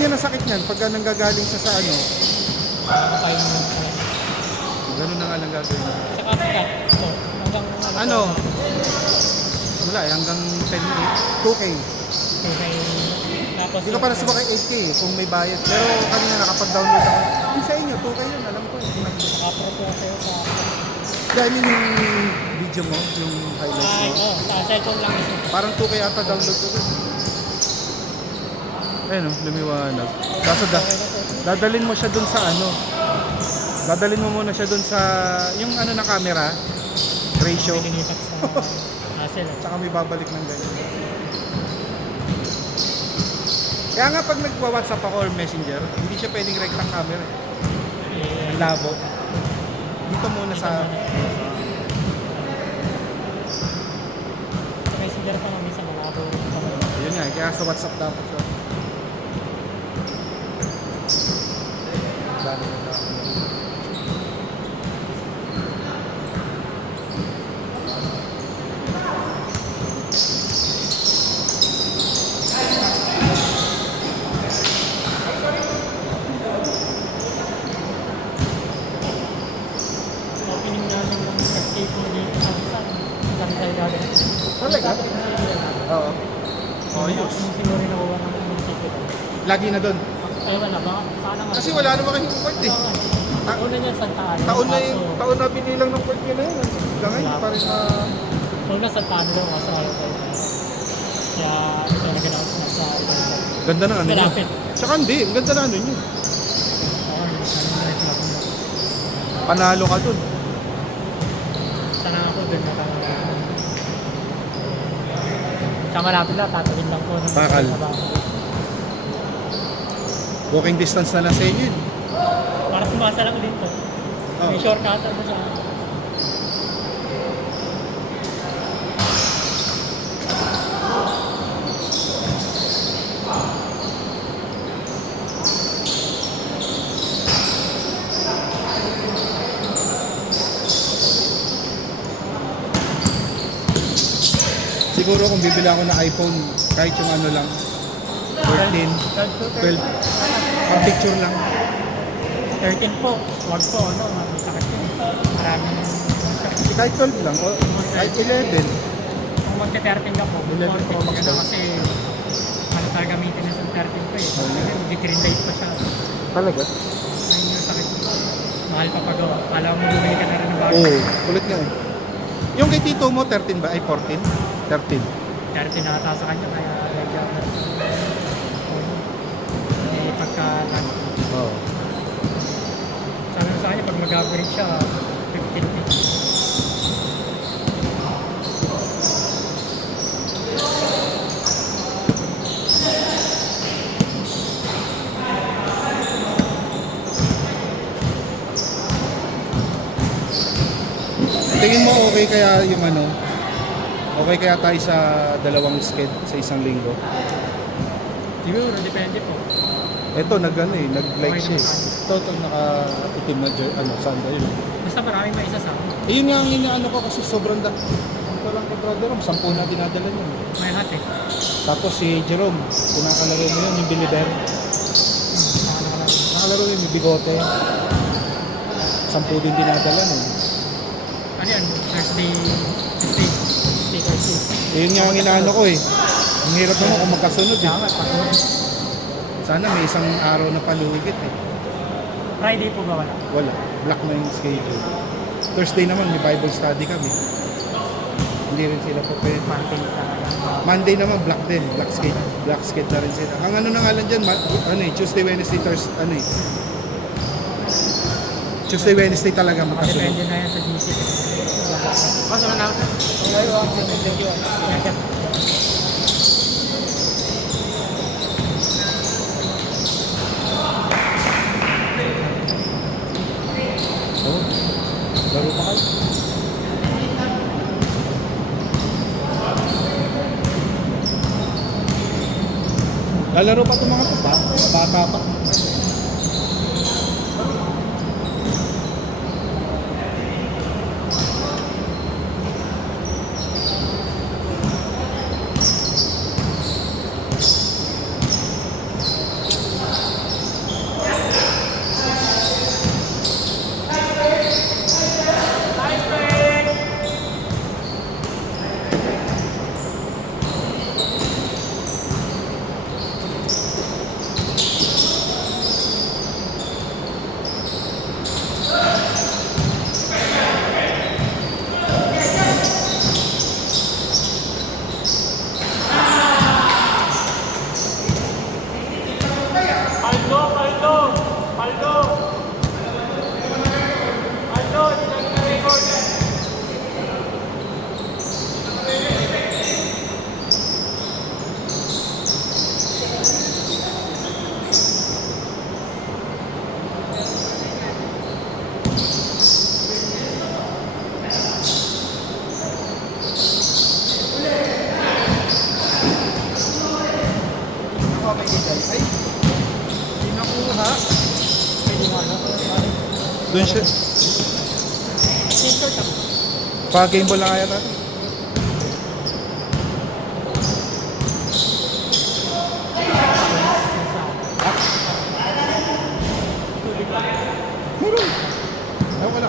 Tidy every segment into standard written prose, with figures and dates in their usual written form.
yan ang sakit niyan pagka nanggagaling siya sa ano. Nakakain mo yung Ganun na nga lang gagawin. sa kapikat. Ito. Hanggang Ano? Wala eh, hanggang 2K. Okay. Tapos Hindi ka para subakay 8K eh, kung may bayad. Pero kanina nakapag-download ako. Yung sa inyo, 2K yun, alam ko. Nakapropo ko sa'yo sa... Kaya I mean yung video mo, yung highlights Ay, mo. sa cellphone lang ito. Parang 2K ata download ko dun. Ayun o, lumiwanag. Kaso dadalhin mo siya dun sa ano. Dadalhin mo muna siya dun sa, yung ano na camera, ratio. Pinilipat sa hassle. Tsaka may babalik ng ganyan. Kaya nga pag nagwa-WhatsApp ako or Messenger, hindi siya pwedeng rectang camera. Ang labo. Dito muna sa... Sa messenger pa namin sa mga abo. Yun nga, kaya sa WhatsApp dapat siya. Dami na dapat. Opening namin ng escape mo dito sa Busan. Kami tayo dati. Talaga? Oo. Oh, yus. Yung siguro nakuha ng munisipyo. Lagi na doon. Ewan na ba? Sana nga. Kasi wala naman kayong court eh. Una niya Santa Ana. Taon na binilang ng court niya na yun. Hanggang ngayon, pa rin na... Una Santa Ana daw kaso ayaw tayo. Kaya ito na ganaw sa Ganda na ano niya. malapit. Tsaka hindi, ang ganda na ano niya. Oo, ano na rin sila kung Panalo ka doon. sana ako doon na sa malapit lang, tatawin lang po ng Bakal. trabaho. Walking distance na lang sa inyo yun. Para sumasa lang dito. Oh. May shortcut mo sa... Siguro kung bibili ako ng iPhone, kahit yung ano lang, 14, 12, ang picture lang. 13 po. Huwag po, ano, masakit yun. Maraming... Kahit 12 lang, o kahit 11. Kung magka-13 ka po, 11 Pro Max ka daw. na kasi ano talaga gamitin na sa 13 ko eh. Mag-green light pa siya. Talaga? Ayun yung sakit. Mahal pa pagawa. Alam mo, bumili ka na rin ng bago. Oo, kulit nga eh. Yung kay Tito mo, 13 ba? Ay, 14? 13. 13 na ata sa kanya, kaya medyo eh, pagka Oo. sabi mo sa kanya, pag mag-upgrade siya, 15 feet. Tingin mo okay kaya yung ano? Okay kaya tayo sa dalawang sked sa isang linggo? Siguro, depende po. Ito nag-ano eh, nag-like siya eh. Ito naka-itim na sanda yun. Basta maraming may isasama. Eh yun nga ang inaano ko kasi sobrang ito lang kay brother Rom, 10 na dinadala niya. May hat eh. Tapos si Jerome, kinakalaro mo yun, yung Biliber. Nakalaro yun, yung bigote. 10 din dinadala nun. Ano yan? Thursday. Eh yun nga ang inaano ko eh. Ang hirap naman kung magkasunod eh. Tama, pag Sana may isang araw na palugit eh. Friday po ba wala? Wala. Black na yung schedule. Thursday naman may Bible study kami. Hindi rin sila po pwede. Monday talaga. Monday naman black din. Black skate. Black skate na rin sila. Ang ano na nga lang dyan, ano eh, Tuesday, Wednesday, Thursday, ano eh. Tuesday, Wednesday talaga makasunod. Depende na yan sa GC. Kaso na ako. Thank you. Oh, laro pa kayo. Lalaro pa itong mga to pa? Mga bata pa? Ay, hindi nakuha. Pwede mo ano? Doon siya. Center ka. Pa-game ball lang kaya natin. Meron. Ay, wala.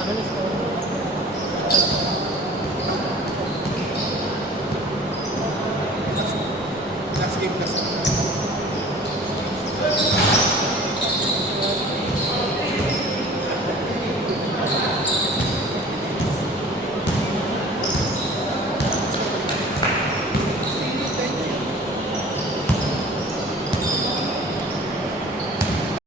Ano score? Last game na sa